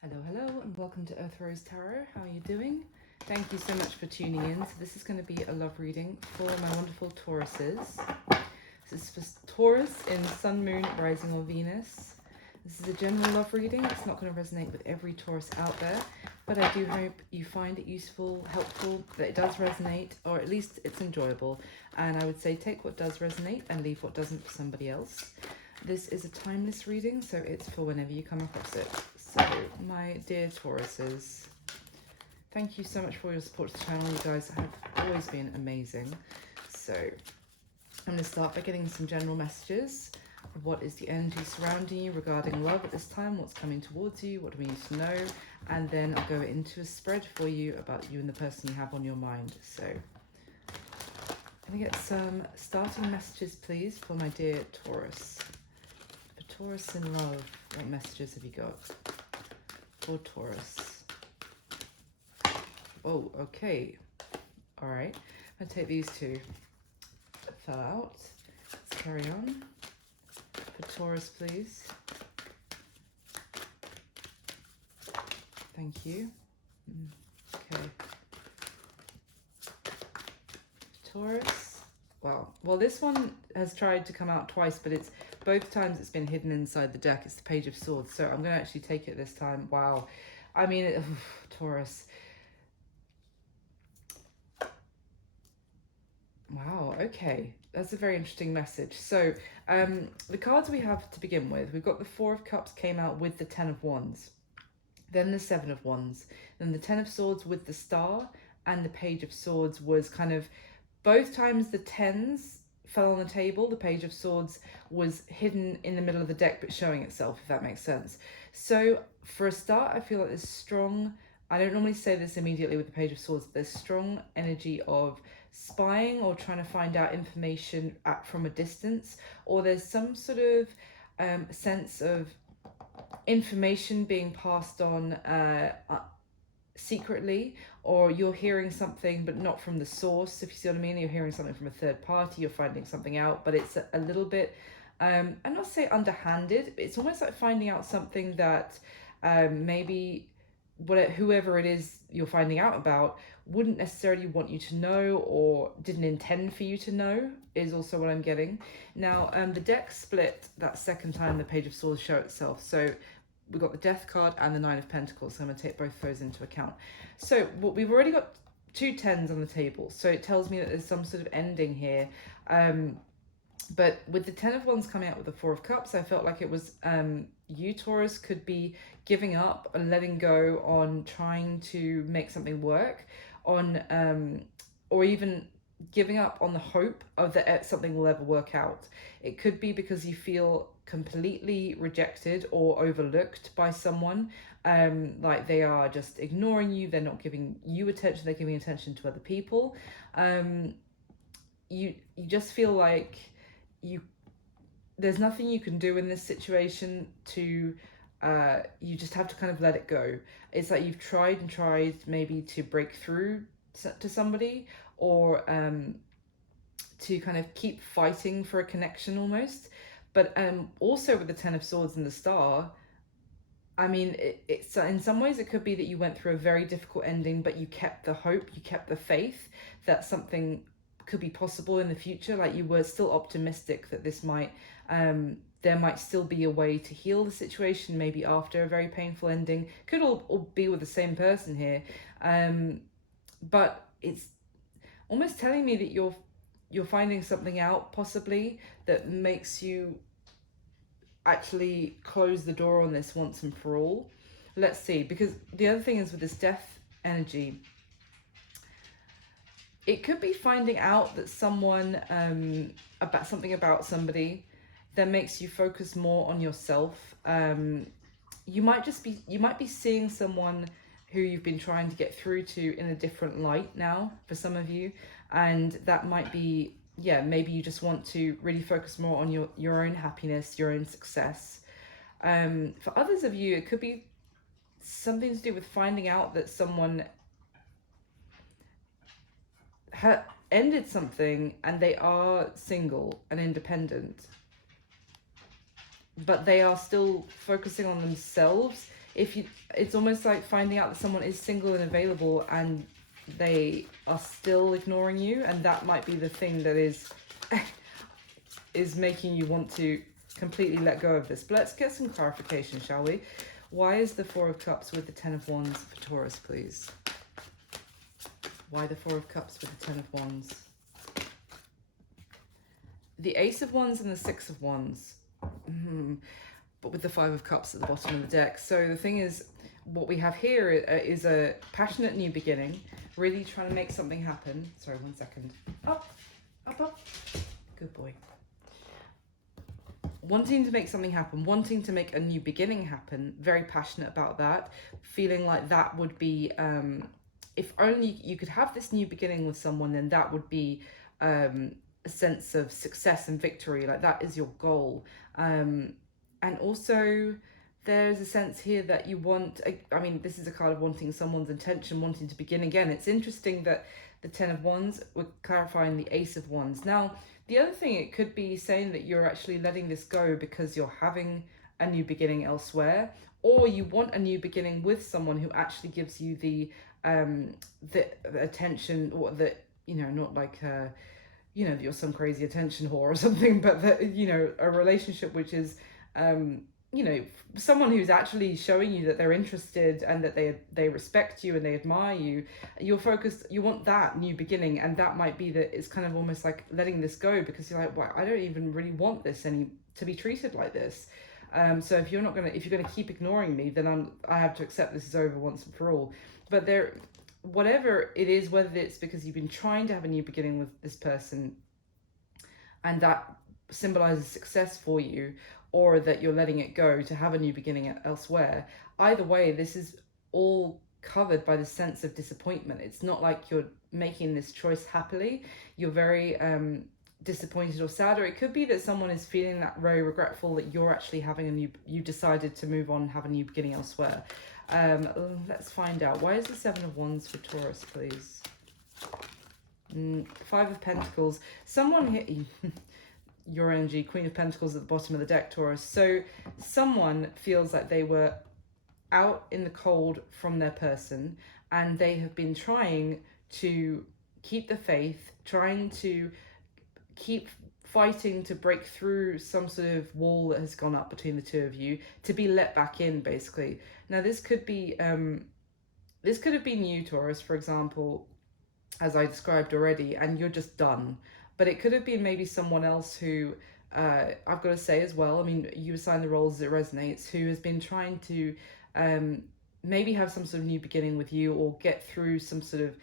Hello, and welcome to Earth Rose Tarot. How are you doing? Thank you so much for tuning in. So this is going to be a love reading for my wonderful Tauruses. This is for Taurus in Sun, Moon, Rising, or Venus. This is a general love reading. It's not going to resonate with every Taurus out there, but I do hope you find it useful, helpful, that it does resonate, or at least it's enjoyable. And I would say take what does resonate and leave what doesn't for somebody else. This is a timeless reading, so it's for whenever you come across it. So, my dear Tauruses, thank you so much for your support to the channel. You guys have always been amazing. So, I'm going to start by getting some general messages. What is the energy surrounding you regarding love at this time? What's coming towards you? What do we need to know? And then I'll go into a spread for you about you and the person you have on your mind. So, I'm going to get some starting messages, please, for my dear Taurus. For Taurus in love, what messages have you got? For Taurus. Oh, okay. All right. I'm going to take these two that fell out. Let's carry on. For Taurus, please. Thank you. Okay. Taurus. Well, this one has tried to come out twice, but it's both times it's been hidden inside the deck. It's the Page of Swords, so I'm going to actually take it this time. Wow. I mean, Taurus. Wow, okay. That's a very interesting message. So, the cards we have to begin with, we've got the Four of Cups came out with the Ten of Wands. Then the Seven of Wands. Then the Ten of Swords with the Star, and the Page of Swords was kind of, both times the tens fell on the table. The Page of Swords was hidden in the middle of the deck but showing itself, if that makes sense. So for a start, I feel like there's strong, I don't normally say this immediately with the Page of Swords, but there's strong energy of spying or trying to find out information from a distance, or there's some sort of sense of information being passed on secretly, or you're hearing something but not from the source, if you see what I mean. You're hearing something from a third party, you're finding something out, but it's a little bit I'm not say underhanded, but it's almost like finding out something that maybe whoever it is you're finding out about wouldn't necessarily want you to know or didn't intend for you to know, is also what I'm getting. Now the deck split that second time the Page of Swords show itself, so we've got the Death card and the Nine of Pentacles, so I'm going to take both those into account. So we've already got two tens on the table, so it tells me that there's some sort of ending here. But with the Ten of Wands coming out with the Four of Cups, I felt like it was you, Taurus, could be giving up and letting go on trying to make something work, on or even giving up on the hope of that something will ever work out. It could be because you feel completely rejected or overlooked by someone, like they are just ignoring you, they're not giving you attention, they're giving attention to other people. You just feel like there's nothing you can do in this situation to you just have to kind of let it go. It's like you've tried and tried maybe to break through to somebody, or to kind of keep fighting for a connection almost. But also with the Ten of Swords and the Star, I mean, it's in some ways it could be that you went through a very difficult ending, but you kept the hope, you kept the faith that something could be possible in the future. Like you were still optimistic that this might there might still be a way to heal the situation, maybe after a very painful ending. Could all be with the same person here, but it's almost telling me that you're finding something out possibly that makes you actually close the door on this once and for all. Let's see, because the other thing is with this Death energy, it could be finding out that someone about something about somebody that makes you focus more on yourself. You might be seeing someone who you've been trying to get through to in a different light now for some of you, and that might be, yeah, maybe you just want to really focus more on your own happiness, your own success. For others of you, it could be something to do with finding out that someone ended something and they are single and independent, but they are still focusing on themselves it's almost like finding out that someone is single and available and they are still ignoring you, and that might be the thing that is making you want to completely let go of this. But let's get some clarification, shall we? Why is the Four of Cups with the Ten of Wands for Taurus, please? Why the Four of Cups with the Ten of Wands? The Ace of Wands and the Six of Wands. But with the Five of Cups at the bottom of the deck. So the thing is, what we have here is a passionate new beginning, really trying to make something happen. Sorry, 1 second. Up, up, up. Good boy. Wanting to make something happen, wanting to make a new beginning happen, very passionate about that, feeling like that would be, if only you could have this new beginning with someone, then that would be a sense of success and victory, like that is your goal. And also there's a sense here that you want, I mean, this is a card of wanting someone's intention, wanting to begin again. It's interesting that the Ten of Wands, we're clarifying the Ace of Wands. Now, the other thing, it could be saying that you're actually letting this go because you're having a new beginning elsewhere, or you want a new beginning with someone who actually gives you the attention, or the, you know, not like, you know, you're some crazy attention whore or something, but that, you know, a relationship which is, you know, someone who's actually showing you that they're interested and that they respect you and they admire you. You're focused, you want that new beginning, and that might be that it's kind of almost like letting this go because you're like, well, I don't even really want this to be treated like this. So if you're gonna keep ignoring me, then I have to accept this is over once and for all. But whatever it is, whether it's because you've been trying to have a new beginning with this person and that symbolizes success for you, or that you're letting it go to have a new beginning elsewhere, either way, this is all covered by the sense of disappointment. It's not like you're making this choice happily. You're very disappointed or sad, or it could be that someone is feeling that very regretful that you're actually having you decided to move on and have a new beginning elsewhere. Let's find out. Why is the Seven of Wands for Taurus, please? Five of Pentacles. Someone here, your energy, Queen of Pentacles at the bottom of the deck, Taurus. So someone feels like they were out in the cold from their person, and they have been trying to keep the faith, trying to keep fighting to break through some sort of wall that has gone up between the two of you, to be let back in, basically. Now this could be this could have been you, Taurus, for example, as I described already, and you're just done. But it could have been maybe someone else who, I've got to say as well, I mean, you assign the roles as it resonates, who has been trying to maybe have some sort of new beginning with you, or get through some sort of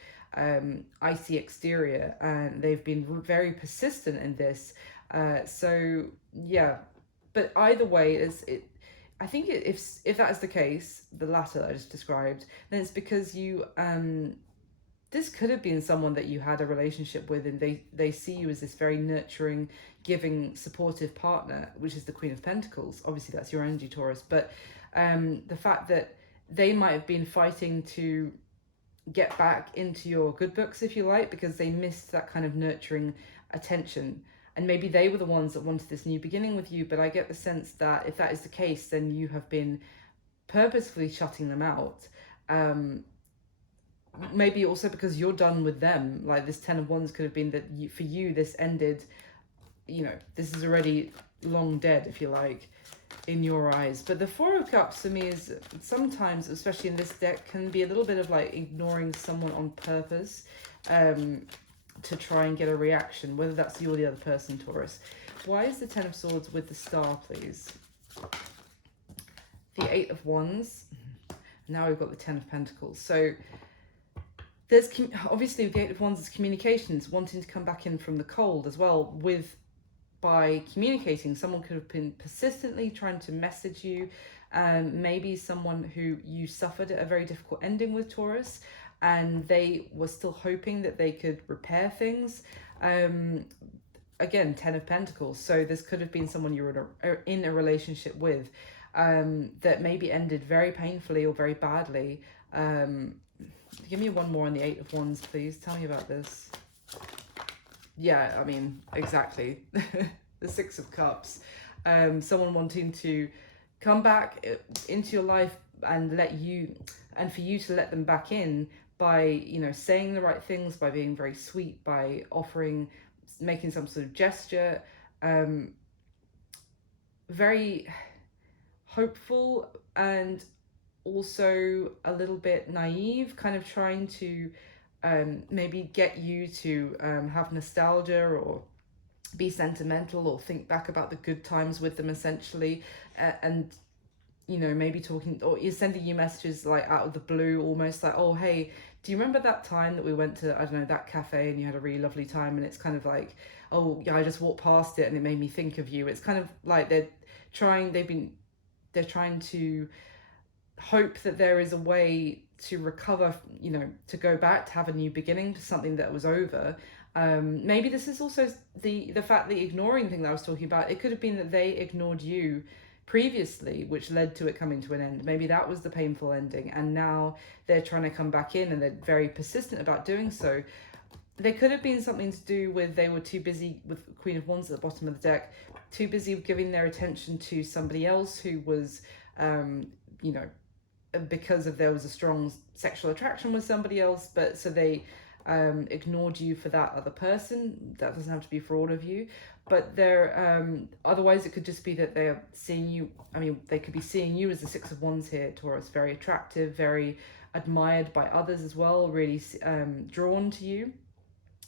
icy exterior, and they've been very persistent in this. So yeah, but either way, I think if that is the case, the latter that I just described, then it's because you this could have been someone that you had a relationship with, and they see you as this very nurturing, giving, supportive partner, which is the Queen of Pentacles. Obviously that's your energy, Taurus, but the fact that they might have been fighting to get back into your good books, if you like, because they missed that kind of nurturing attention, and maybe they were the ones that wanted this new beginning with you. But I get the sense that if that is the case, then you have been purposefully shutting them out. Maybe also because you're done with them. Like this Ten of Wands could have been that for you this ended, you know, this is already long dead, if you like, in your eyes. But the Four of Cups for me is sometimes, especially in this deck, can be a little bit of like ignoring someone on purpose to try and get a reaction, whether that's you or the other person, Taurus. Why is the Ten of Swords with the Star, please? The Eight of Wands. Now we've got the Ten of Pentacles. So there's obviously the Eight of Wands is communications, wanting to come back in from the cold as well. By communicating, someone could have been persistently trying to message you, maybe someone who you suffered a very difficult ending with, Taurus, and they were still hoping that they could repair things. Again, Ten of Pentacles. So this could have been someone you were in a relationship with that maybe ended very painfully or very badly. Give me one more on the Eight of Wands, please. Tell me about this. Yeah, I mean, exactly. The Six of Cups. Someone wanting to come back into your life, and for you to let them back in by, you know, saying the right things, by being very sweet, by making some sort of gesture, very hopeful and also a little bit naive, kind of trying to maybe get you to have nostalgia or be sentimental or think back about the good times with them, essentially. And you know, maybe talking, or you're sending you messages like out of the blue, almost like, oh hey, do you remember that time that we went to, I don't know, that cafe and you had a really lovely time? And it's kind of like, oh yeah, I just walked past it and it made me think of you. It's kind of like they're trying to hope that there is a way to recover, you know, to go back, to have a new beginning, to something that was over. Maybe this is also the fact, the ignoring thing that I was talking about. It could have been that they ignored you previously, which led to it coming to an end. Maybe that was the painful ending, and now they're trying to come back in and they're very persistent about doing so. There could have been something to do with they were too busy, with Queen of Wands at the bottom of the deck, too busy giving their attention to somebody else who was, you know, because of there was a strong sexual attraction with somebody else, but so they ignored you for that other person. That doesn't have to be for all of you, but they're otherwise it could just be that they're seeing you, I mean, they could be seeing you as the Six of Wands here, Taurus, very attractive, very admired by others as well, really drawn to you,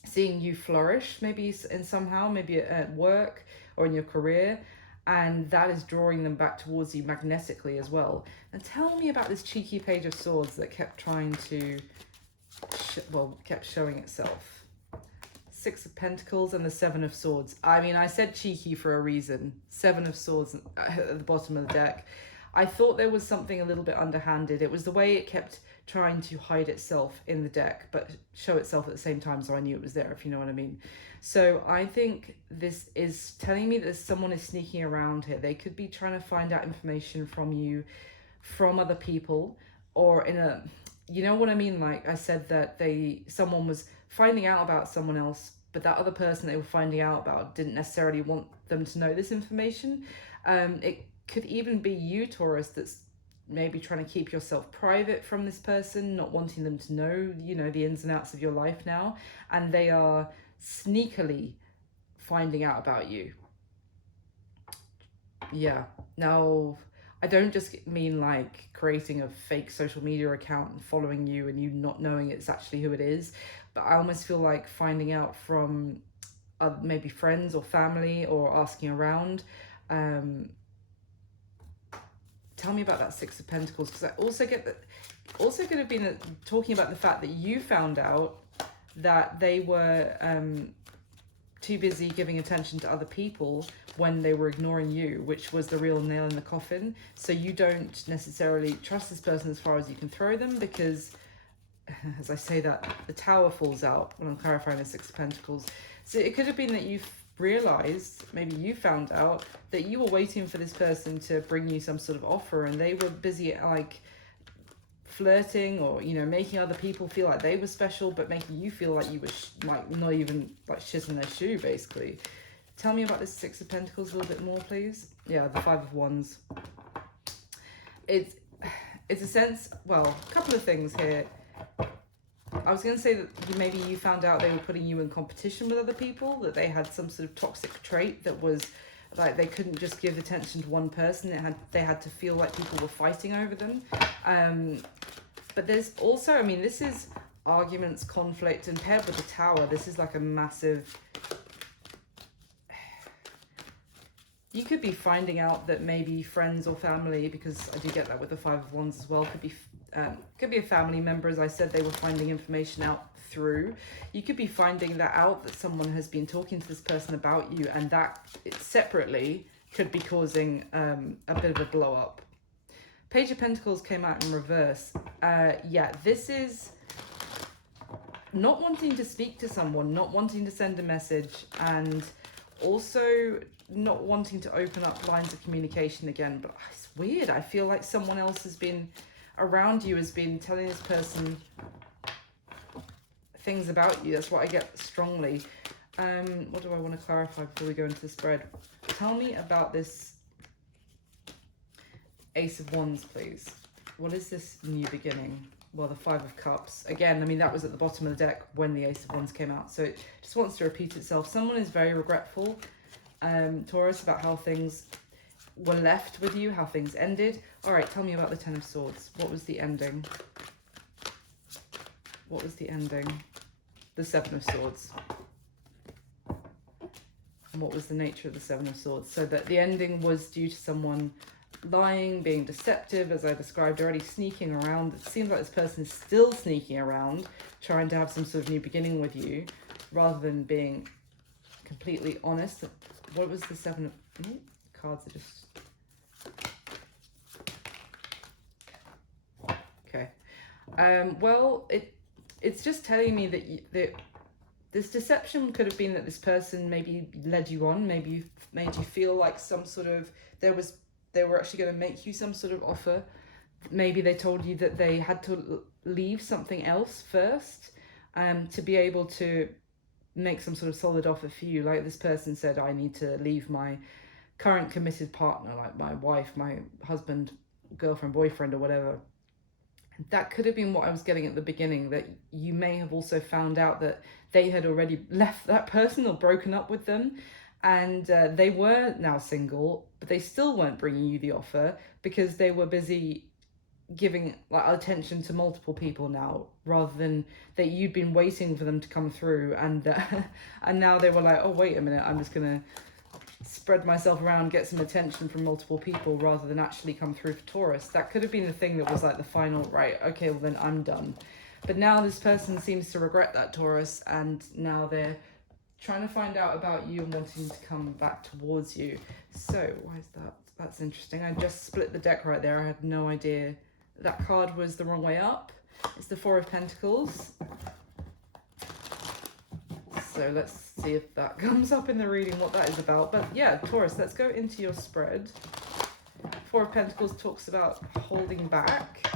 seeing you flourish maybe in somehow, maybe at work or in your career, and that is drawing them back towards you magnetically as well. And tell me about this cheeky Page of Swords that kept trying to kept showing itself. Six of Pentacles and the Seven of Swords. I mean, I said cheeky for a reason. Seven of Swords at the bottom of the deck. I thought there was something a little bit underhanded. It was the way it kept trying to hide itself in the deck, but show itself at the same time, so I knew it was there, if you know what I mean. So I think this is telling me that someone is sneaking around here. They could be trying to find out information from you, from other people, or in a, you know what I mean? Like I said, that someone was finding out about someone else, but that other person they were finding out about didn't necessarily want them to know this information. It could even be you, Taurus, that's maybe trying to keep yourself private from this person, not wanting them to know, you know, the ins and outs of your life now, and they are sneakily finding out about you. Yeah. Now, I don't just mean like creating a fake social media account and following you and you not knowing it's actually who it is, but I almost feel like finding out from maybe friends or family, or asking around. Tell me about that Six of Pentacles, because I also get that also could have been talking about the fact that you found out that they were too busy giving attention to other people when they were ignoring you, which was the real nail in the coffin. So you don't necessarily trust this person as far as you can throw them, because as I say that, the Tower falls out when I'm clarifying the Six of Pentacles. So it could have been that you've realized, maybe you found out that you were waiting for this person to bring you some sort of offer, and they were busy like flirting, or, you know, making other people feel like they were special, but making you feel like you were like not even like shit in their shoe, basically. Tell me about this Six of Pentacles a little bit more, please. Yeah, the Five of Wands. It's a sense, well, a couple of things here. I was going to say that maybe you found out they were putting you in competition with other people, that they had some sort of toxic trait that was like they couldn't just give attention to one person. They had to feel like people were fighting over them. But there's also, I mean, this is arguments, conflict, and paired with the Tower, this is like a massive... You could be finding out that maybe friends or family, because I do get that with the Five of Wands as well, could be a family member, as I said, they were finding information out through. You could be finding that out, that someone has been talking to this person about you, and that separately could be causing a bit of a blow up. Page of Pentacles came out in reverse. Yeah, this is not wanting to speak to someone, not wanting to send a message, and also not wanting to open up lines of communication again. But it's weird. I feel like someone else has been around you, has been telling this person things about you. That's what I get strongly. What do I want to clarify before we go into the spread? Tell me about this Ace of Wands, please. What is this new beginning? Well, the Five of Cups. Again, I mean, that was at the bottom of the deck when the Ace of Wands came out. So it just wants to repeat itself. Someone is very regretful, Taurus, about how things were left with you, how things ended. All right, tell me about the Ten of Swords. What was the ending? What was the ending? The Seven of Swords. And what was the nature of the Seven of Swords? So that the ending was due to someone lying, being deceptive, as I described already, sneaking around. It seems like this person is still sneaking around, trying to have some sort of new beginning with you, rather than being completely honest. What was the Seven of... cards are just... Okay. Well, it's just telling me that this deception could have been that this person maybe led you on, maybe made you feel like some sort of... They were actually going to make you some sort of offer. Maybe they told you that they had to leave something else first to be able to make some sort of solid offer for you. Like this person said, I need to leave my current committed partner, like my wife, my husband, girlfriend, boyfriend, or whatever. That could have been what I was getting at the beginning, that you may have also found out that they had already left that person or broken up with them. And they were now single, but they still weren't bringing you the offer because they were busy giving like attention to multiple people now, rather than that you'd been waiting for them to come through. And and now they were like, oh, wait a minute, I'm just going to spread myself around, get some attention from multiple people rather than actually come through for Taurus. That could have been the thing that was like the final, right, okay, well then I'm done. But now this person seems to regret that, Taurus, and now they're trying to find out about you and wanting to come back towards you. So why is that? That's interesting. I just split the deck right there. I had no idea that card was the wrong way up. It's the Four of Pentacles. So let's see if that comes up in the reading, what that is about. But yeah, Taurus, let's go into your spread. Four of Pentacles talks about holding back.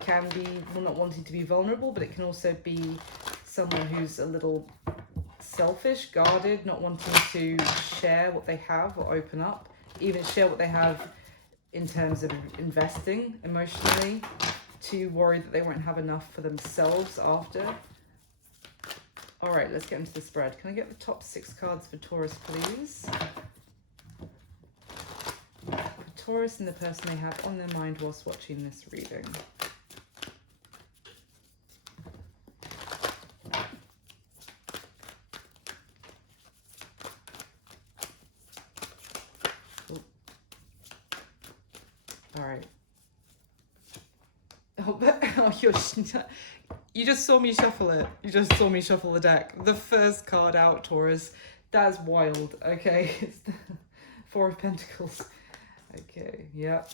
Can be, well, not wanting to be vulnerable, but it can also be someone who's a little selfish, guarded, not wanting to share what they have or open up, even share what they have in terms of investing emotionally, too worried that they won't have enough for themselves after. All right, let's get into the spread. Can I get the top 6 cards for Taurus, please? For Taurus and the person they have on their mind whilst watching this reading. All right. Oh, you just saw me shuffle it. You just saw me shuffle the deck. The first card out, Taurus. That's wild. Okay, it's the Four of Pentacles. Okay, yep.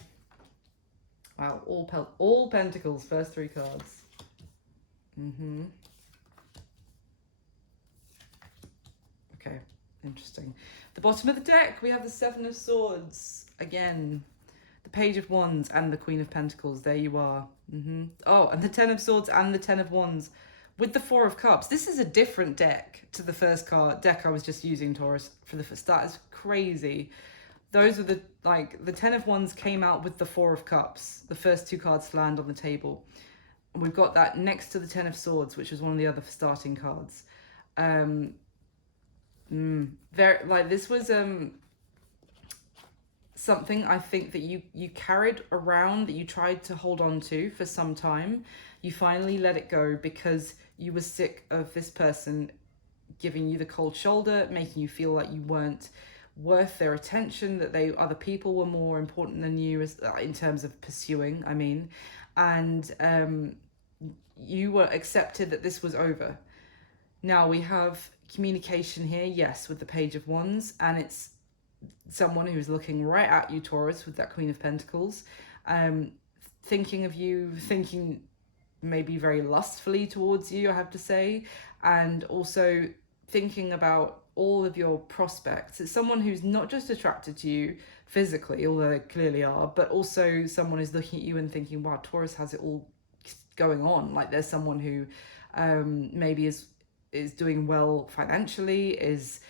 Wow, all Pentacles, first 3 cards. Okay, interesting. The bottom of the deck, we have the Seven of Swords. Again, the Page of Wands and the Queen of Pentacles. There you are. Oh, and the Ten of Swords and the Ten of Wands with the Four of Cups. This is a different deck to the first deck I was just using, Taurus, for the first. That is crazy. Those are the Ten of Wands came out with the Four of Cups. The first 2 cards land on the table. And we've got that next to the Ten of Swords, which was one of the other starting cards. This was something I think that you carried around, that you tried to hold on to for some time. You finally let it go because you were sick of this person giving you the cold shoulder, making you feel like you weren't worth their attention, that other people were more important than you in terms of pursuing, I mean. And you were accepted that this was over. Now we have communication here, yes, with the Page of Wands, and it's someone who's looking right at you, Taurus, with that Queen of Pentacles, thinking of you, thinking maybe very lustfully towards you, I have to say, and also thinking about all of your prospects. It's someone who's not just attracted to you physically, although they clearly are, but also someone who's looking at you and thinking, wow, Taurus has it all going on. Like there's someone who maybe is doing well financially, is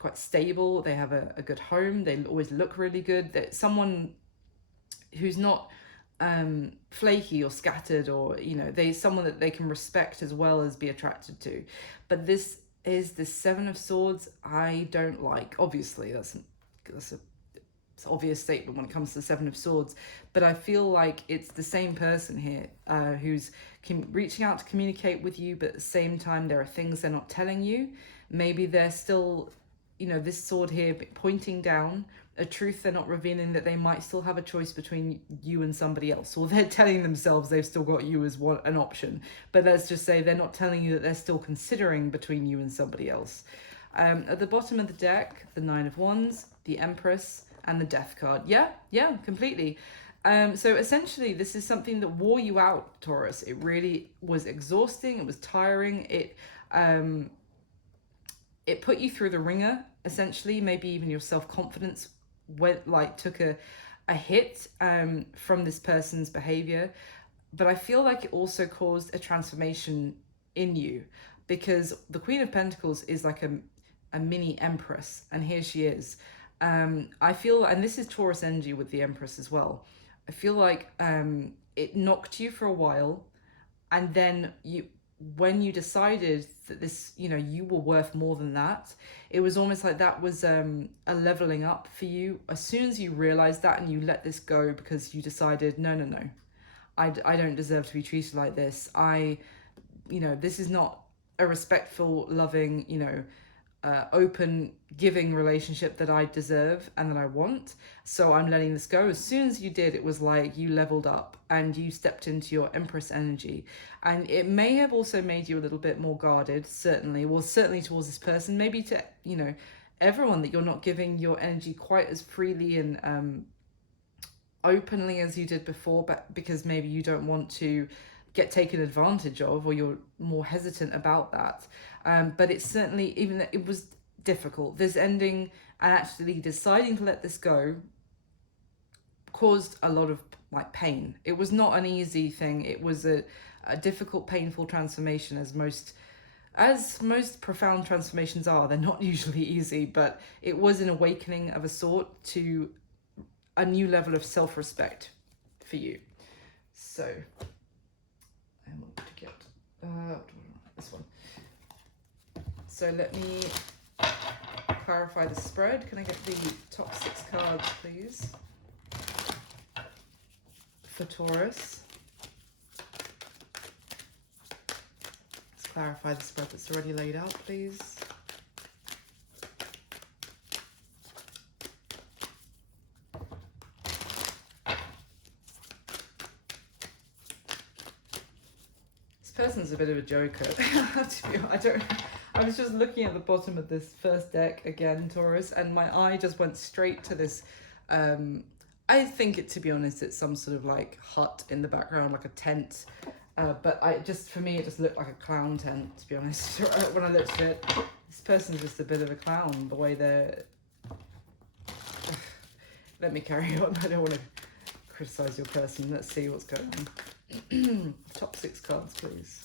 quite stable, they have a good home, they always look really good. That someone who's not flaky or scattered, or they someone that they can respect as well as be attracted to. But this is the Seven of Swords. I don't like. Obviously, that's a it's an obvious statement when it comes to the Seven of Swords, but I feel like it's the same person here who's reaching out to communicate with you, but at the same time there are things they're not telling you. Maybe they're still, this sword here pointing down, a truth they're not revealing, that they might still have a choice between you and somebody else, or they're telling themselves they've still got you as an option, but let's just say they're not telling you that they're still considering between you and somebody else. At the bottom of the deck, the Nine of Wands, the Empress, and the Death card. Yeah, completely. So essentially, this is something that wore you out, Taurus. It really was exhausting. It was tiring. It put you through the ringer, essentially. Maybe even your self-confidence took a hit from this person's behavior. But I feel like it also caused a transformation in you, because the Queen of Pentacles is like a mini empress, and here she is. I feel, and this is Taurus energy with the Empress as well, I feel like it knocked you for a while, and then when you decided that this, you were worth more than that, it was almost like that was a leveling up for you. As soon as you realized that and you let this go, because you decided, no, I don't deserve to be treated like this. This is not a respectful, loving, open, giving relationship that I deserve and that I want. So I'm letting this go. As soon as you did, it was like you leveled up and you stepped into your Empress energy. And it may have also made you a little bit more guarded, certainly towards this person, maybe to, everyone, that you're not giving your energy quite as freely and openly as you did before, but because maybe you don't want to get taken advantage of, or you're more hesitant about that. But it's certainly, even that it was difficult, this ending and actually deciding to let this go caused a lot of pain. It was not an easy thing. It was a difficult, painful transformation, as most profound transformations are. They're not usually easy, but it was an awakening of a sort to a new level of self-respect for you. So I want to get this one. So let me clarify the spread. Can I get the top 6 cards, please, for Taurus? Let's clarify the spread that's already laid out, please. Person's a bit of a joker. I was just looking at the bottom of this first deck again, Taurus, and my eye just went straight to this. I think to be honest, it's some sort of hut in the background, like a tent. But for me, it just looked like a clown tent, to be honest. When I looked at it, this person's just a bit of a clown. The way they're. Let me carry on. I don't want to criticize your person. Let's see what's going on. Top 6 cards, please.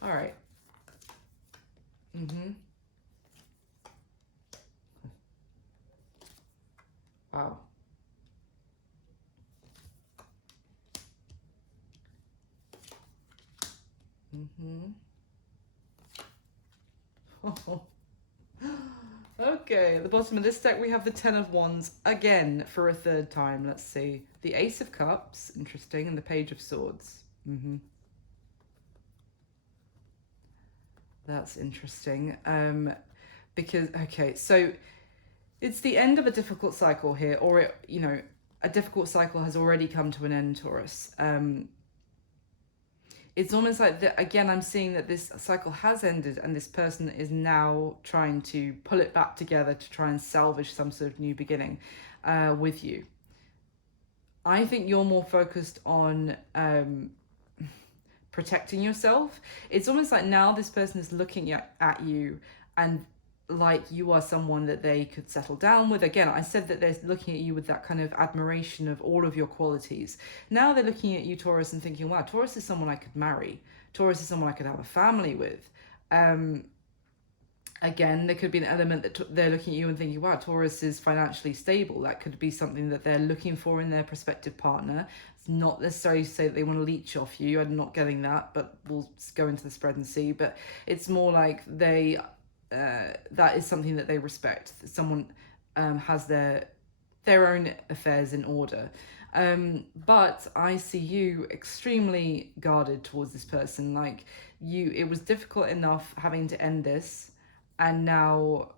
All right. Wow. Oh. Okay, at the bottom of this deck we have the Ten of Wands again for a third time. Let's see. The Ace of Cups, interesting, and the Page of Swords. That's interesting. Because, okay, so it's the end of a difficult cycle here, or a difficult cycle has already come to an end, Taurus. It's almost like again, I'm seeing that this cycle has ended and this person is now trying to pull it back together to try and salvage some sort of new beginning with you. I think you're more focused on protecting yourself. It's almost like now this person is looking at you and like you are someone that they could settle down with. Again, I said that they're looking at you with that kind of admiration of all of your qualities. Now they're looking at you, Taurus, and thinking, wow, Taurus is someone I could marry. Taurus is someone I could have a family with. Again, there could be an element that they're looking at you and thinking, wow, Taurus is financially stable. That could be something that they're looking for in their prospective partner. It's not necessarily to say that they want to leech off you. I'm not getting that, but we'll go into the spread and see. But it's more like that is something that they respect. Someone has their own affairs in order. But I see you extremely guarded towards this person. Like it was difficult enough having to end this, and now,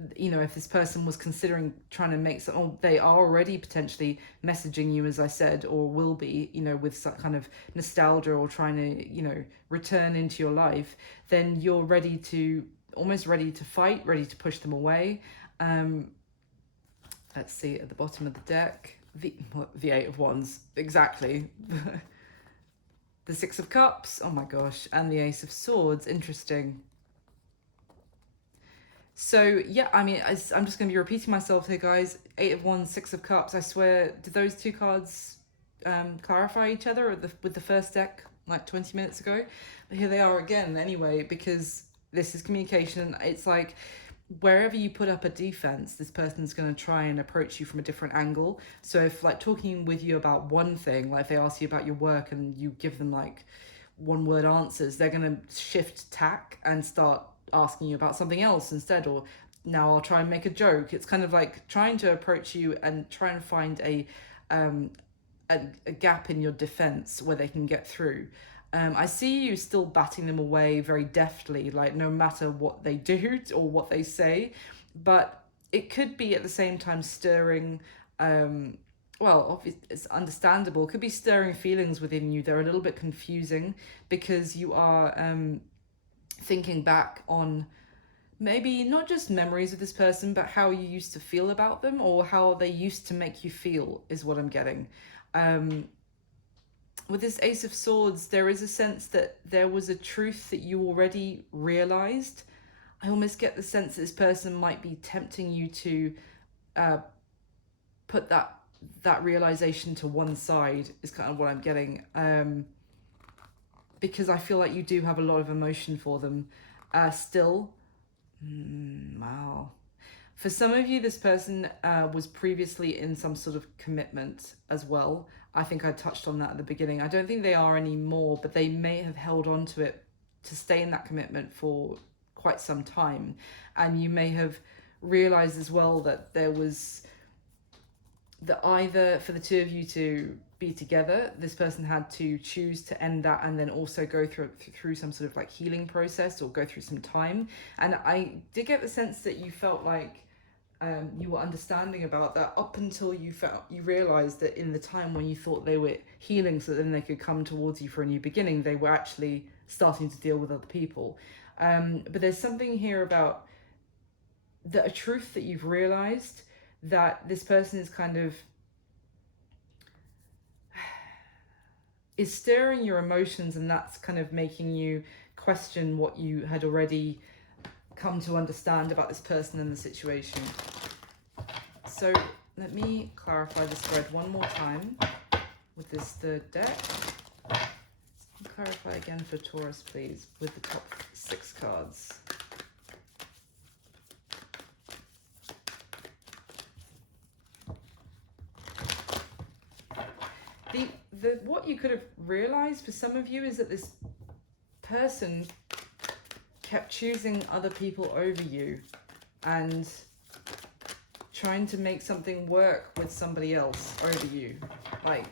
if this person was considering trying to make some, or they are already potentially messaging you, as I said, or will be, with some kind of nostalgia, or trying to, return into your life, then you're almost ready to fight, ready to push them away. Let's see, at the bottom of the deck, the Eight of Wands, exactly. The Six of Cups, oh my gosh, and the Ace of Swords, interesting. So, yeah, I mean, I'm just going to be repeating myself here, guys. Eight of Wands, Six of Cups. I swear, did those two cards clarify each other with the first deck, like 20 minutes ago? But here they are again, anyway, because this is communication. It's like, wherever you put up a defense, this person's going to try and approach you from a different angle. So if, like, talking with you about one thing, like if they ask you about your work and you give them, like, one-word answers, they're going to shift tack and start asking you about something else instead, or now I'll try and make a joke. It's kind of like trying to approach you and try and find a gap in your defense where they can get through. I see you still batting them away very deftly, like no matter what they do or what they say, but it could be at the same time stirring, it's understandable, it could be stirring feelings within you. They're a little bit confusing because you are thinking back on maybe not just memories of this person, but how you used to feel about them, or how they used to make you feel, is what I'm getting. With this Ace of Swords, there is a sense that there was a truth that you already realized. I almost get the sense that this person might be tempting you to put that realization to one side, is kind of what I'm getting. Because I feel like you do have a lot of emotion for them still. Wow. For some of you, this person was previously in some sort of commitment as well. I think I touched on that at the beginning. I don't think they are anymore, but they may have held on to it to stay in that commitment for quite some time. And you may have realized as well that there was that either for the two of you to be together, this person had to choose to end that and then also go through some sort of like healing process, or go through some time. And I did get the sense that you felt like you were understanding about that up until you realized that in the time when you thought they were healing so then they could come towards you for a new beginning, they were actually starting to deal with other people. But there's something here about a truth that you've realized, that this person is kind of is stirring your emotions, and that's kind of making you question what you had already come to understand about this person and the situation. So let me clarify the spread one more time with this third deck. Clarify again for Taurus, please, with the top 6 cards. What you could have realized for some of you is that this person kept choosing other people over you and trying to make something work with somebody else over you. Like,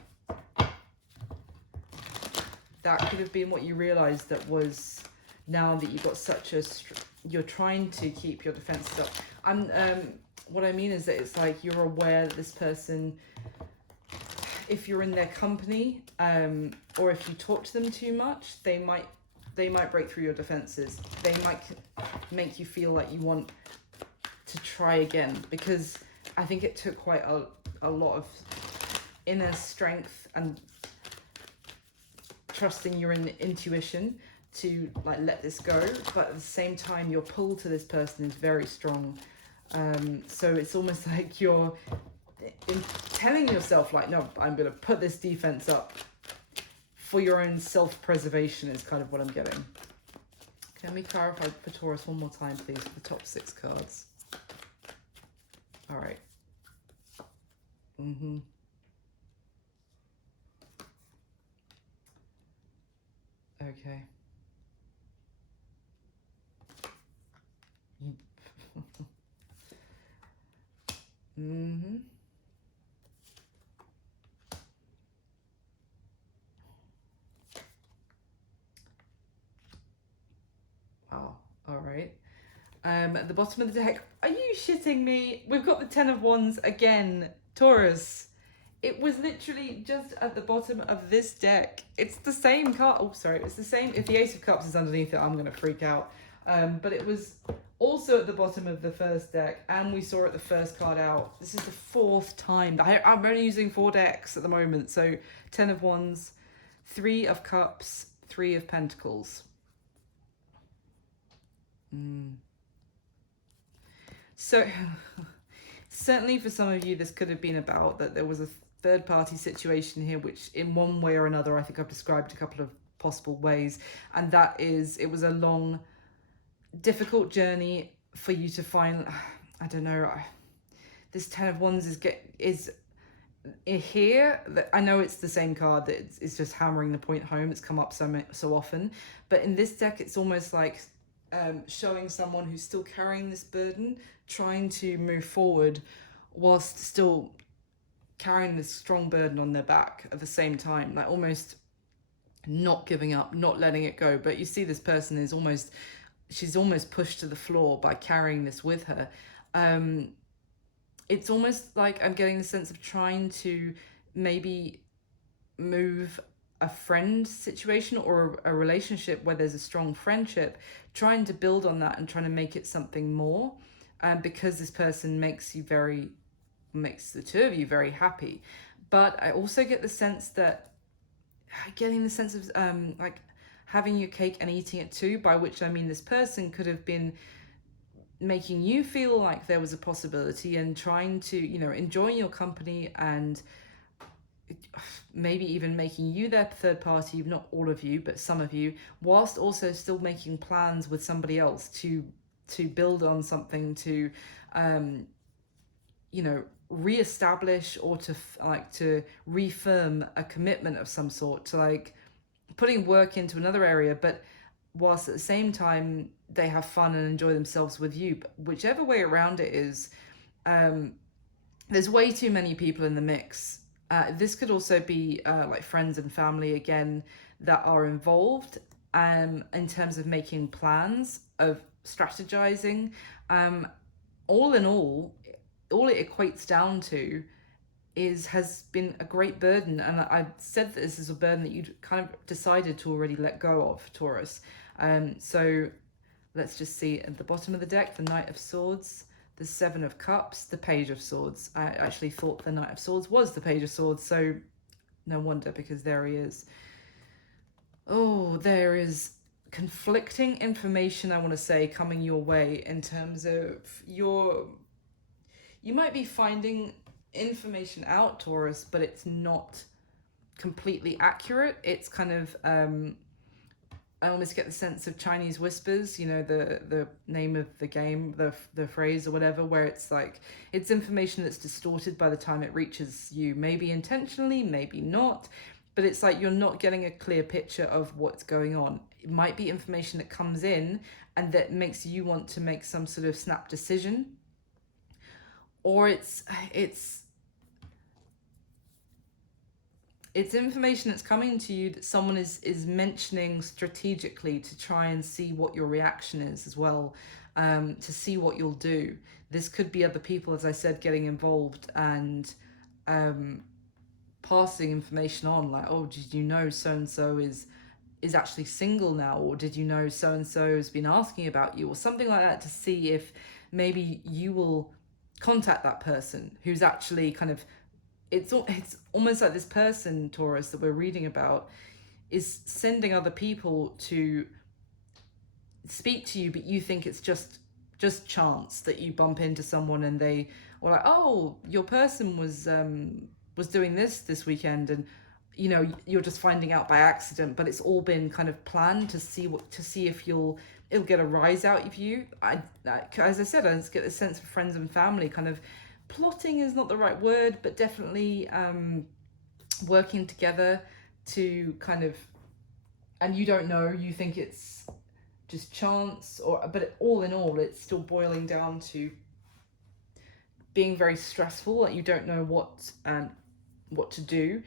that could have been what you realized, that was now that you've got such a you're trying to keep your defenses up. What I mean is that it's like you're aware that this person, if you're in their company, or if you talk to them too much, they might break through your defenses. They might make you feel like you want to try again, because I think it took quite a lot of inner strength and trusting your intuition to like let this go. But at the same time, your pull to this person is very strong. So it's almost like you're telling yourself like, no, I'm going to put this defense up for your own self-preservation, is kind of what I'm getting. Let me clarify for Taurus one more time, please, for the top 6 cards. All right. Okay. Wow. All right. At the bottom of the deck, are you shitting me? We've got the 10 of Wands again, Taurus. It was literally just at the bottom of this deck. It's the same card. Oh, sorry. It's the same. If the Ace of Cups is underneath it, I'm going to freak out. But it was also at the bottom of the first deck, and we saw it the first card out. This is the 4th time. I'm only using 4 decks at the moment. So 10 of Wands, 3 of Cups, 3 of Pentacles. So certainly for some of you, this could have been about that there was a third party situation here, which in one way or another, I think I've described a couple of possible ways. And that is, it was a long, difficult journey for you to find, I don't know, this 10 of Wands is here. I know it's the same card that it's just hammering the point home. It's come up so often. But in this deck, it's almost like showing someone who's still carrying this burden, trying to move forward whilst still carrying this strong burden on their back at the same time, like almost not giving up, not letting it go. But you see this person is she's almost pushed to the floor by carrying this with her. It's almost like I'm getting the sense of trying to maybe move a friend situation or a relationship where there's a strong friendship, trying to build on that and trying to make it something more, because this person makes the two of you very happy. But I also get the sense that like having your cake and eating it too, by which I mean this person could have been making you feel like there was a possibility and trying to, enjoying your company and maybe even making you their third party, not all of you, but some of you, whilst also still making plans with somebody else to build on something, to reestablish or to reaffirm a commitment of some sort, to like putting work into another area, but whilst at the same time they have fun and enjoy themselves with you. But whichever way around it is, there's way too many people in the mix. This could also be like friends and family again that are involved in terms of making plans, of strategizing. All in all it equates down to has been a great burden. And I said that this is a burden that you'd kind of decided to already let go of, Taurus. So let's just see at the bottom of the deck, the Knight of Swords, the 7 of Cups, the Page of Swords. I actually thought the Knight of Swords was the Page of Swords, so no wonder, because there he is. Oh, there is conflicting information, I want to say, coming your way in terms of you might be finding information out, Taurus, but it's not completely accurate. It's kind of I almost get the sense of Chinese whispers, the name of the game, the phrase or whatever, where it's like, it's information that's distorted by the time it reaches you, maybe intentionally, maybe not, but it's like you're not getting a clear picture of what's going on. It might be information that comes in and that makes you want to make some sort of snap decision, or it's information that's coming to you that someone is mentioning strategically to try and see what your reaction is as well, to see what you'll do. This could be other people, as I said, getting involved and passing information on, like, oh, did you know so-and-so is actually single now, or did you know so-and-so has been asking about you, or something like that, to see if maybe you will contact that person who's actually kind of, it's almost like this person, Taurus, that we're reading about is sending other people to speak to you, but you think it's just chance that you bump into someone and they or like, oh, your person was doing this weekend, and you're just finding out by accident, but it's all been kind of planned to see if you'll it'll get a rise out of you. As I said, I just get the sense of friends and family kind of plotting is not the right word, but definitely working together to kind of, and you don't know, you think it's just chance, but all in all, it's still boiling down to being very stressful, that you don't know what to do.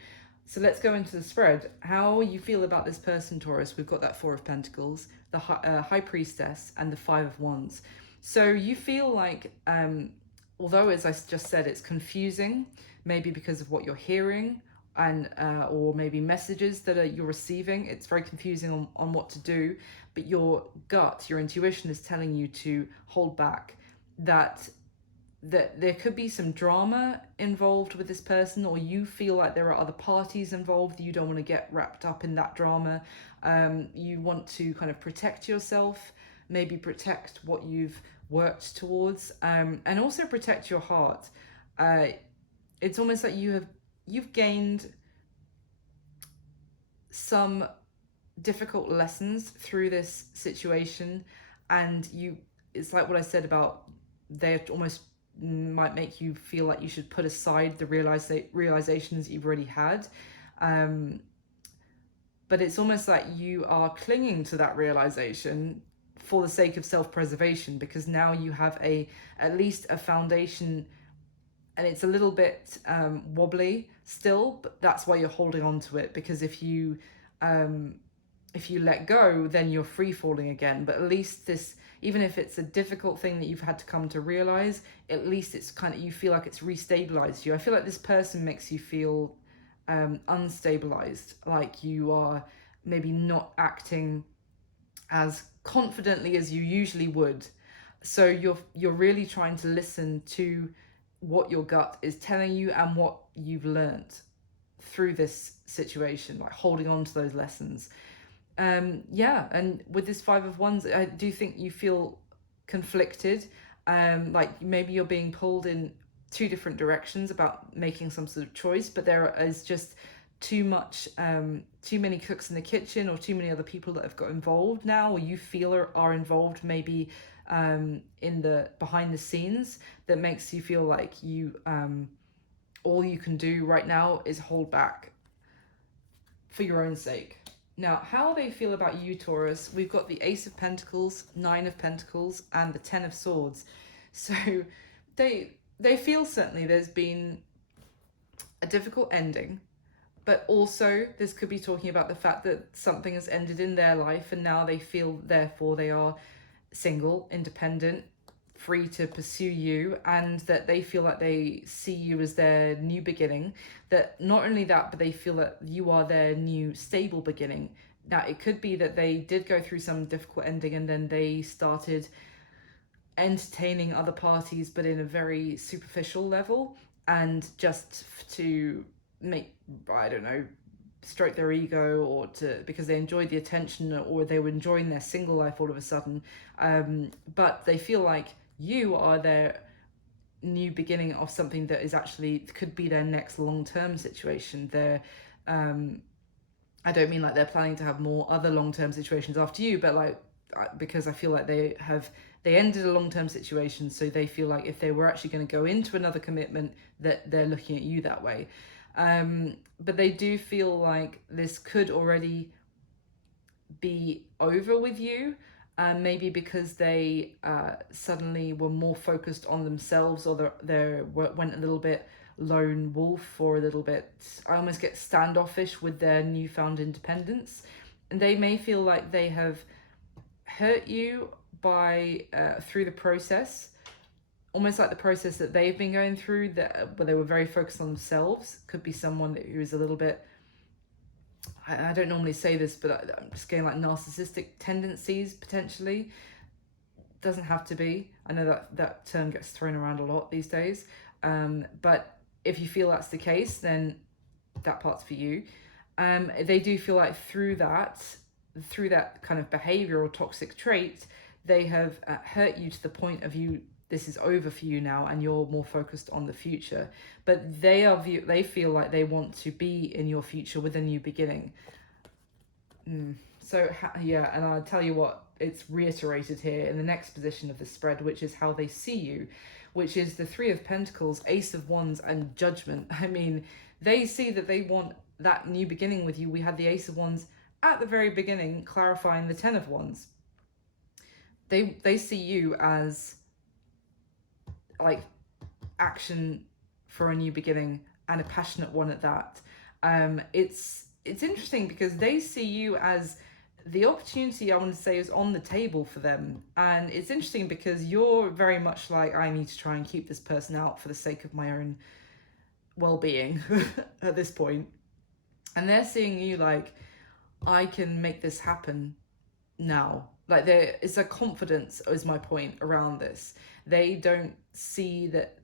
So let's go into the spread. How you feel about this person, Taurus? We've got that Four of Pentacles, the High Priestess, and the Five of Wands. So you feel like, although as I just said, it's confusing, maybe because of what you're hearing, and or maybe messages that you're receiving. It's very confusing on what to do, but your gut, your intuition is telling you to hold back, that there could be some drama involved with this person, or you feel like there are other parties involved. You don't want to get wrapped up in that drama. You want to kind of protect yourself, maybe protect what you've worked towards, and also protect your heart. It's almost like you've gained some difficult lessons through this situation, and it's like what I said about they almost might make you feel like you should put aside the realizations you've already had, but it's almost like you are clinging to that realization for the sake of self-preservation, because now you have at least a foundation, and it's a little bit wobbly still, but that's why you're holding on to it, because if you let go, then you're free falling again. But at least this, even if it's a difficult thing that you've had to come to realize, at least it's kind of, you feel like it's restabilized you. I feel like this person makes you feel unstabilized, like you are maybe not acting as confidently as you usually would. So you're really trying to listen to what your gut is telling you and what you've learned through this situation, like holding on to those lessons. And with this Five of Wands, I do think you feel conflicted, like maybe you're being pulled in two different directions about making some sort of choice, but there is just too many cooks in the kitchen, or too many other people that have got involved now, or you feel are involved maybe in the behind the scenes, that makes you feel like all you can do right now is hold back for your own sake. Now, how they feel about you, Taurus, we've got the Ace of Pentacles, Nine of Pentacles, and the Ten of Swords. So they feel certainly there's been a difficult ending, but also this could be talking about the fact that something has ended in their life, and now they feel therefore they are single, independent, free to pursue you, and that they feel like they see you as their new beginning. That not only that, but they feel that you are their new stable beginning. Now, it could be that they did go through some difficult ending, and then they started entertaining other parties, but in a very superficial level, and just to make, I don't know, stroke their ego, or because they enjoyed the attention, or they were enjoying their single life all of a sudden. But they feel like you are their new beginning of something that is actually could be their next long-term situation. I don't mean like they're planning to have more other long-term situations after you, but like, because I feel like they ended a long-term situation, so they feel like if they were actually going to go into another commitment, that they're looking at you that way. But they do feel like this could already be over with you, maybe because they suddenly were more focused on themselves, or they went a little bit lone wolf, or a little bit, I almost get standoffish with their newfound independence. And they may feel like they have hurt you by through the process, almost like the process that they've been going through, that where they were very focused on themselves. Could be someone who is a little bit, I don't normally say this, but I'm just getting like narcissistic tendencies potentially. Doesn't have to be. I know that term gets thrown around a lot these days, but if you feel that's the case, then that part's for you. They do feel like through that kind of behavior or toxic trait, they have hurt you to the point of this is over for you now, and you're more focused on the future. But they feel like they want to be in your future with a new beginning. So yeah, and I'll tell you what, it's reiterated here in the next position of the spread, which is how they see you, which is the Three of Pentacles, Ace of Wands, and Judgment. I mean, they see that they want that new beginning with you. We had the Ace of Wands at the very beginning, clarifying the Ten of Wands. They see you as like action for a new beginning, and a passionate one at that. It's interesting because they see you as the opportunity, I want to say, is on the table for them. And it's interesting because you're very much like, I need to try and keep this person out for the sake of my own well-being at this point. And they're seeing you like, I can make this happen now. Like, there is a confidence, is my point, around this. They don't see that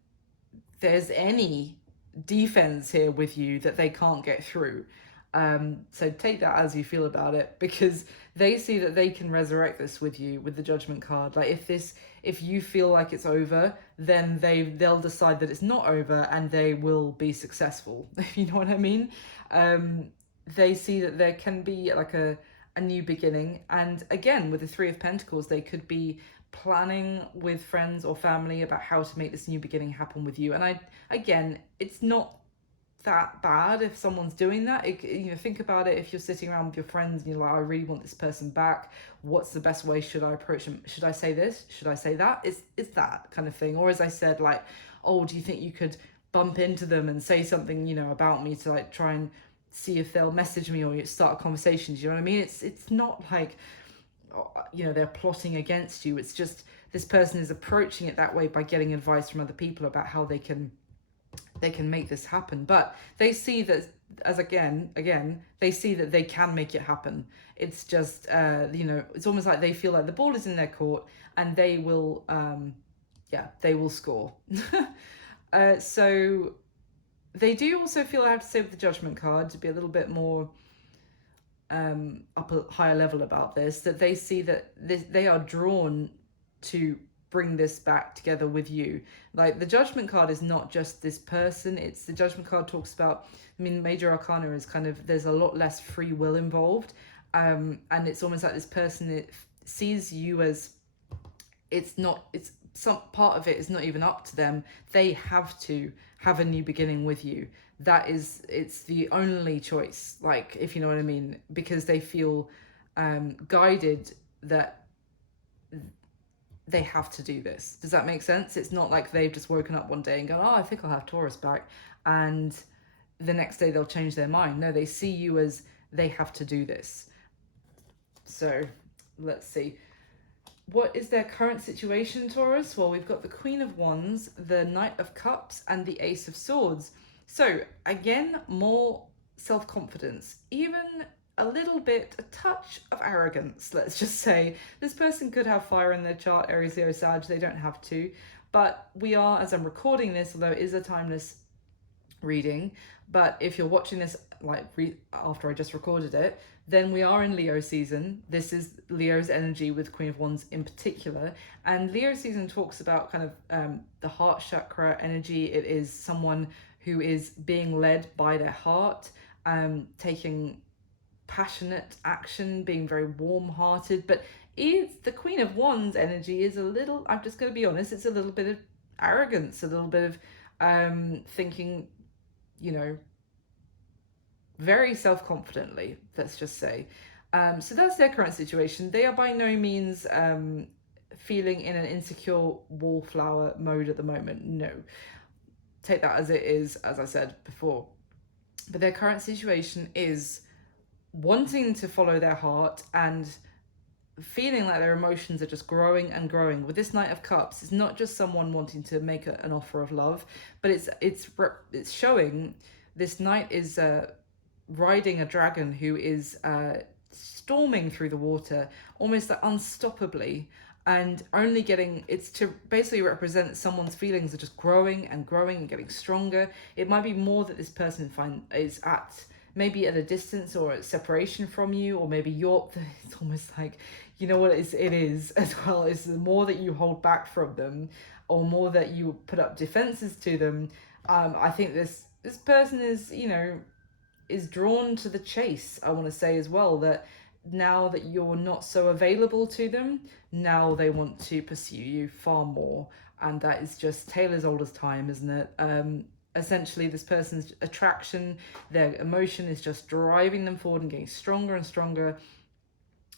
there's any defense here with you that they can't get through. So take that as you feel about it, because they see that they can resurrect this with you with the Judgment card. Like, if you feel like it's over, then they'll decide that it's not over, and they will be successful. If you know what I mean. They see that there can be like a new beginning, and again with the Three of Pentacles, they could be planning with friends or family about how to make this new beginning happen with you. And again, it's not that bad if someone's doing that. Think about it. If you're sitting around with your friends and you're like, I really want this person back, what's the best way? Should I approach them? Should I say this? Should I say that? It's that kind of thing. Or as I said, like, oh, do you think you could bump into them and say something, about me to like try and see if they'll message me or start a conversation? Do you know what I mean? It's not like, they're plotting against you. It's just this person is approaching it that way by getting advice from other people about how they can make this happen. But they see that as again they see that they can make it happen. It's just it's almost like they feel like the ball is in their court, and they will they will score. So they do also feel, I have to say, with the Judgment card, to be a little bit more up a higher level about this, that they see that they are drawn to bring this back together with you. Like, the Judgment card is not just this person, it's the Judgment card talks about, Major Arcana is kind of, there's a lot less free will involved, and it's almost like this person, it sees you as, it's some part of it is not even up to them. They have to have a new beginning with you. It's the only choice, like, if you know what I mean, because they feel guided that they have to do this. Does that make sense? It's not like they've just woken up one day and gone, oh, I think I'll have Taurus back, and the next day they'll change their mind. No, they see you as they have to do this. So let's see. What is their current situation, Taurus? Well, we've got the Queen of Wands, the Knight of Cups, and the Ace of Swords. So again, more self-confidence, even a little bit, a touch of arrogance, let's just say. This person could have fire in their chart, Aries, Leo, Sag, they don't have to. But we are, as I'm recording this, although it is a timeless reading, but if you're watching this like after I just recorded it, then we are in Leo season. This is Leo's energy with Queen of Wands in particular. And Leo season talks about kind of the heart chakra energy. It is someone who is being led by their heart, taking passionate action, being very warm-hearted. But the Queen of Wands energy is a little, I'm just going to be honest, it's a little bit of arrogance, a little bit of thinking, very self-confidently, let's just say. So that's their current situation. They are by no means feeling in an insecure wallflower mode at the moment. No. Take that as it is, as I said before. But their current situation is wanting to follow their heart and feeling like their emotions are just growing and growing. With this Knight of Cups, it's not just someone wanting to make an offer of love, but it's showing this knight is riding a dragon who is storming through the water almost like unstoppably, and only getting, it's to basically represent someone's feelings are just growing and growing and getting stronger. It might be more that this person is at maybe at a distance or a separation from you, or maybe it's almost like, you know what it is as well, is the more that you hold back from them or more that you put up defenses to them. I think this person is, is drawn to the chase, I want to say as well, that now that you're not so available to them, now they want to pursue you far more. And that is just tale as old as time, isn't it? Essentially, this person's attraction, their emotion is just driving them forward and getting stronger and stronger.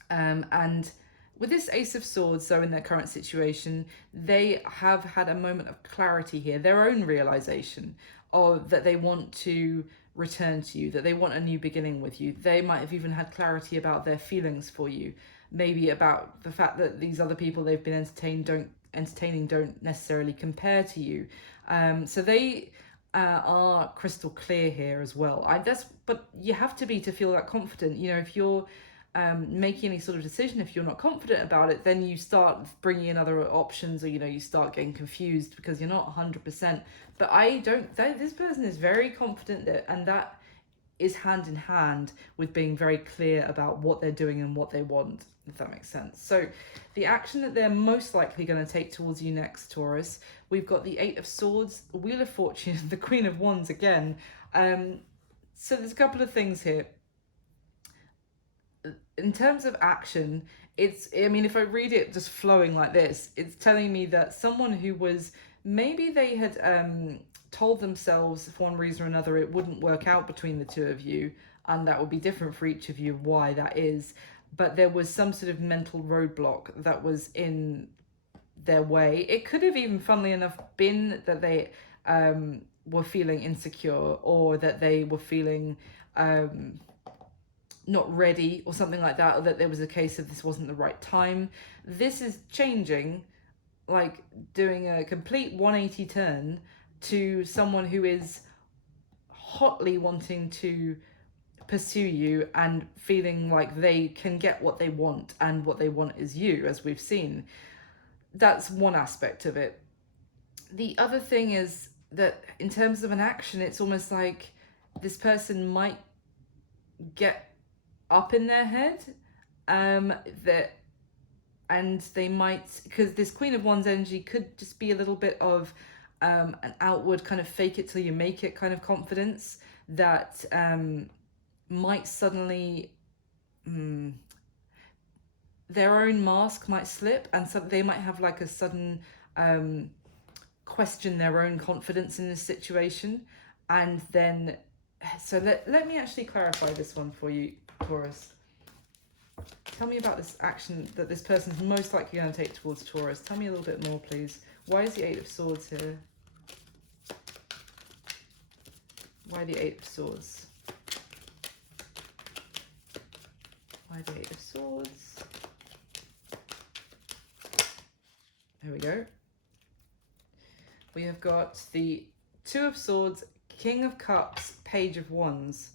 And with this Ace of Swords, though, in their current situation, they have had a moment of clarity here, their own realization of that they want to return to you, that they want a new beginning with you. They might have even had clarity about their feelings for you, maybe about the fact that these other people they've been entertaining don't necessarily compare to you. So they are crystal clear here as well. But you have to be to feel that confident. You know, if you're making any sort of decision, if you're not confident about it, then you start bringing in other options, or you start getting confused because you're not 100%. But this person is very confident and that is hand in hand with being very clear about what they're doing and what they want, if that makes sense. So the action that they're most likely going to take towards you next, Taurus, we've got the Eight of Swords, Wheel of Fortune, the Queen of Wands again. So there's a couple of things here. In terms of action, if I read it just flowing like this, it's telling me that someone who was, maybe they had told themselves for one reason or another it wouldn't work out between the two of you, and that would be different for each of you why that is, but there was some sort of mental roadblock that was in their way. It could have even, funnily enough, been that they were feeling insecure, or that they were feeling not ready or something like that, or that there was a case of this wasn't the right time. This is changing, like doing a complete 180 turn to someone who is hotly wanting to pursue you and feeling like they can get what they want, and what they want is you, as we've seen. That's one aspect of it. The other thing is that in terms of an action, it's almost like this person might get up in their head, and they might, because this Queen of Wands energy could just be a little bit of an outward kind of fake it till you make it kind of confidence that might suddenly their own mask might slip, and so they might have like a sudden question their own confidence in this situation. And then let me actually clarify this one for you, Taurus. Tell me about this action that this person's most likely going to take towards Taurus. Tell me a little bit more, please. Why is the Eight of Swords here? Why the Eight of Swords? Why the Eight of Swords? There we go. We have got the Two of Swords, King of Cups, Page of Wands.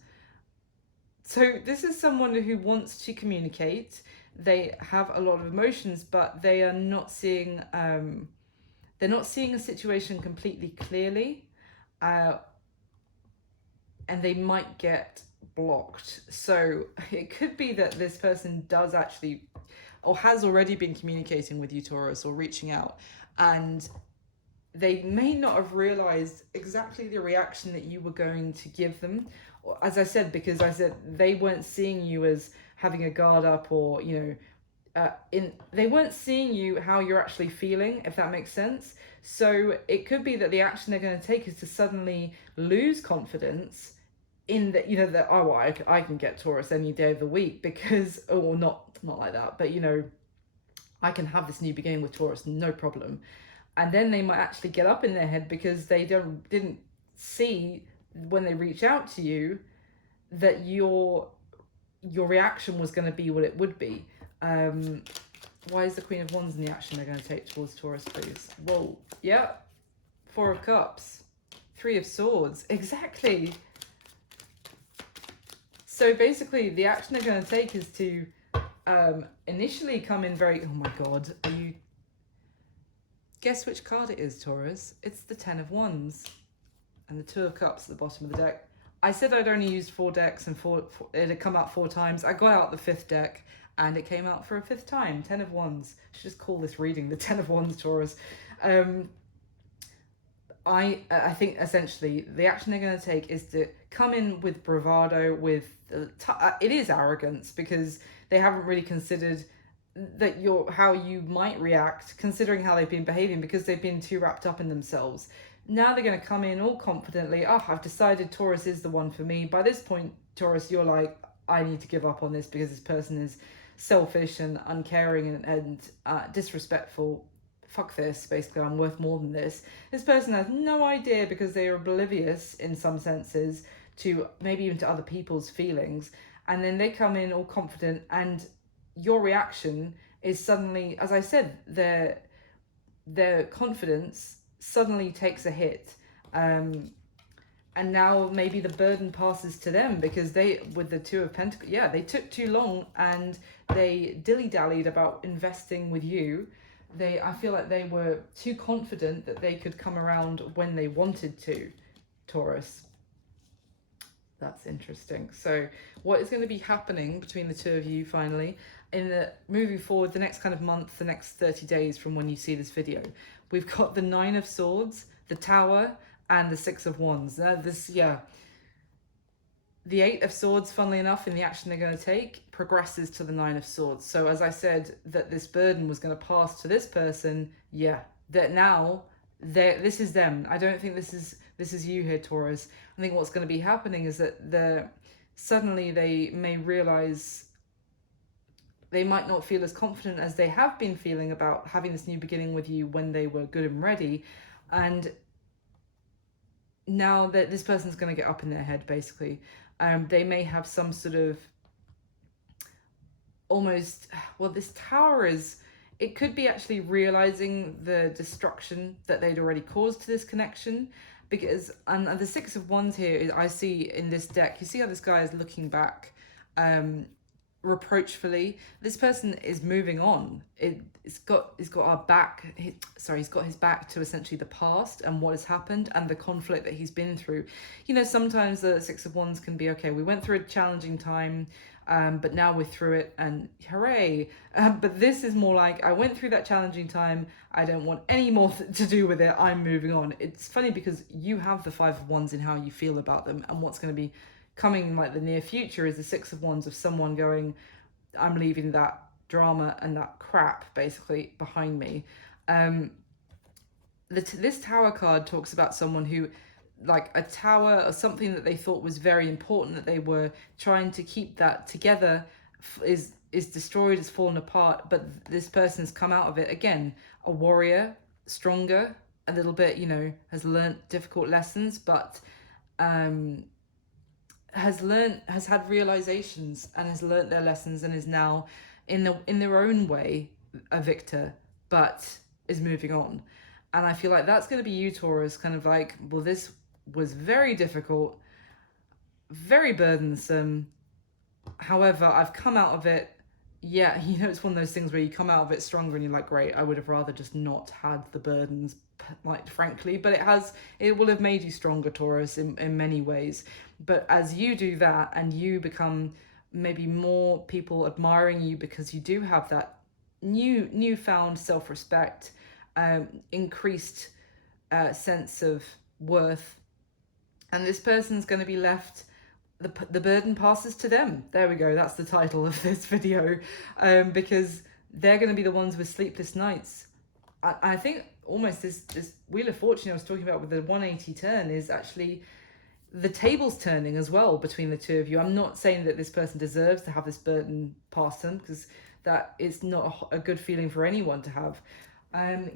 So this is someone who wants to communicate. They have a lot of emotions, but they are not seeing they're not seeing a situation completely clearly, and they might get blocked. So it could be that this person does actually, or has already been communicating with you, Taurus, or reaching out, and they may not have realized exactly the reaction that you were going to give them. As I said, because I said they weren't seeing you as having a guard up, or they weren't seeing you how you're actually feeling, if that makes sense. So it could be that the action they're going to take is to suddenly lose confidence in that, that I can get Taurus any day of the week, because, or not like that, but I can have this new beginning with Taurus, no problem. And then they might actually get up in their head because they didn't see, when they reach out to you, that your reaction was going to be what it would be. Why is the Queen of Wands in the action they're going to take towards Taurus, please? Well, yeah, Four of Cups, Three of Swords, exactly. So basically, the action they're going to take is to initially come in very, oh my God, are you... Guess which card it is, Taurus? It's the Ten of Wands and the Two of Cups at the bottom of the deck. I said I'd only used 4 decks and it had come out 4 times. I got out the 5th deck and it came out for a 5th time. 10 of Wands. I should just call this reading the 10 of Wands, Taurus. I think essentially the action they're going to take is to come in with bravado, with it is arrogance, because they haven't really considered that how you might react, considering how they've been behaving, because they've been too wrapped up in themselves. Now they're going to come in all confidently. Oh, I've decided Taurus is the one for me. By this point, Taurus, you're like, I need to give up on this because this person is selfish and uncaring and disrespectful. Fuck this, basically, I'm worth more than this. This person has no idea, because they are oblivious in some senses to maybe even to other people's feelings. And then they come in all confident, and your reaction is suddenly, as I said, their confidence suddenly takes a hit. And now maybe the burden passes to them, because they, with the Two of Pentacles, yeah, they took too long and they dilly-dallied about investing with you. I feel like they were too confident that they could come around when they wanted to, Taurus. That's interesting. So what is going to be happening between the two of you finally moving forward, the next kind of month, the next 30 days from when you see this video? We've got the Nine of Swords, the Tower, and the Six of Wands. The Eight of Swords, funnily enough, in the action they're going to take, progresses to the Nine of Swords. So as I said, that this burden was going to pass to this person, yeah, that now this is them. I don't think this is you here, Taurus. I think what's going to be happening is that suddenly they may realize they might not feel as confident as they have been feeling about having this new beginning with you when they were good and ready. And now that this person's going to get up in their head, basically. They may have some sort of almost, well, this Tower it could be actually realizing the destruction that they'd already caused to this connection. Because the Six of Wands here, I see in this deck, you see how this guy is looking back reproachfully. This person is moving on. He's got our back. He's got his back to essentially the past and what has happened and the conflict that he's been through. You know, sometimes the Six of Wands can be, okay, we went through a challenging time, but now we're through it and hooray. But this is more like, I went through that challenging time. I don't want any more to do with it. I'm moving on. It's funny because you have the Five of Wands in how you feel about them, and what's going to be coming in like the near future is the Six of Wands of someone going, I'm leaving that drama and that crap basically behind me. This Tower card talks about someone who, like a tower or something that they thought was very important, that they were trying to keep that together, is destroyed, is fallen apart. But this person's come out of it again, a warrior, stronger, a little bit, you know, has learnt difficult lessons, but has had realizations and has learnt their lessons, and is now in their own way a victor, but is moving on. And I feel like that's going to be you, Taurus, kind of like, well, this was very difficult, very burdensome. However, I've come out of it. Yeah, you know, it's one of those things where you come out of it stronger and you're like, great, I would have rather just not had the burdens, like, frankly, but it will have made you stronger, Taurus, in many ways. But as you do that and you become maybe more people admiring you because you do have that newfound self-respect, increased sense of worth, and this person's going to be left, the burden passes to them. There we go, that's the title of this video, because they're going to be the ones with sleepless nights. I think almost this Wheel of Fortune I was talking about with the 180 turn is actually the tables turning as well between the two of you. I'm not saying that this person deserves to have this burden passed them, because that is not a good feeling for anyone to have.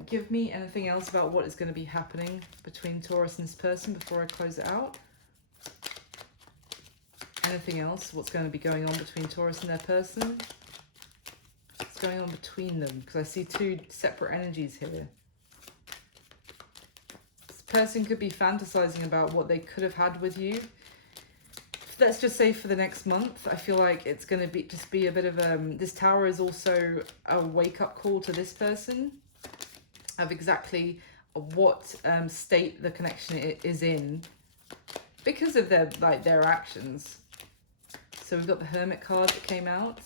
Give me anything else about what is going to be happening between Taurus and this person before I close it out. Anything else? What's going to be going on between Taurus and their person? What's going on between them? Because I see two separate energies here. This person could be fantasizing about what they could have had with you. Let's just say for the next month, I feel like it's going to be a bit of this Tower is also a wake-up call to this person of exactly what state the connection is in because of their actions. So we've got the Hermit card that came out,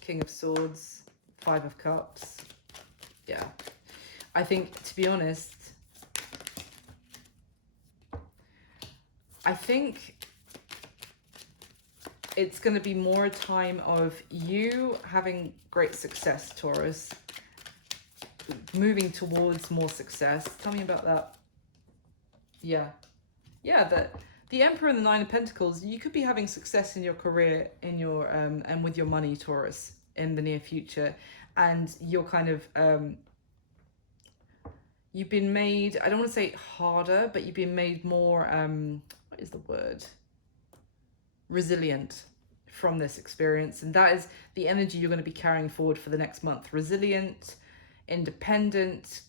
King of Swords, Five of Cups. Yeah, I think, to be honest, I think it's going to be more a time of you having great success, Taurus, moving towards more success. Tell me about that. Yeah. Yeah, the Emperor and the Nine of Pentacles, you could be having success in your career, in your and with your money, Taurus, in the near future. And you're kind of you've been made, I don't want to say harder, but you've been made more what is the word? Resilient from this experience. And that is the energy you're going to be carrying forward for the next month. Resilient, independent,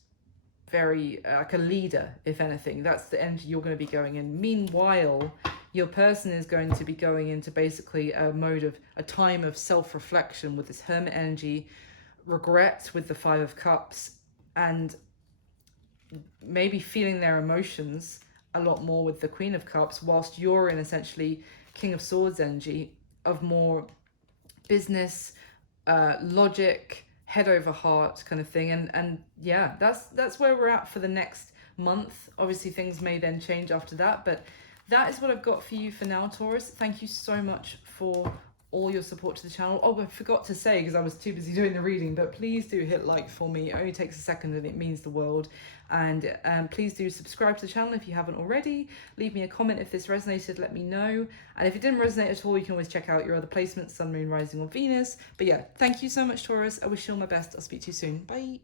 very like a leader, if anything. That's the energy you're going to be going in. Meanwhile, your person is going to be going into basically a mode of a time of self-reflection with this Hermit energy, regret with the Five of Cups, and maybe feeling their emotions a lot more with the Queen of Cups, whilst you're in essentially King of Swords energy of more business, logic, head over heart kind of thing. And yeah, that's where we're at for the next month. Obviously things may then change after that, but that is what I've got for you for now, Taurus. Thank you so much for all your support to the channel. Oh, I forgot to say, because I was too busy doing the reading, but please do hit like for me. It only takes a second and it means the world. And please do subscribe to the channel if you haven't already. Leave me a comment if this resonated, let me know. And if it didn't resonate at all, you can always check out your other placements, Sun, Moon, Rising, or Venus. But yeah, thank you so much, Taurus. I wish you all my best. I'll speak to you soon. Bye.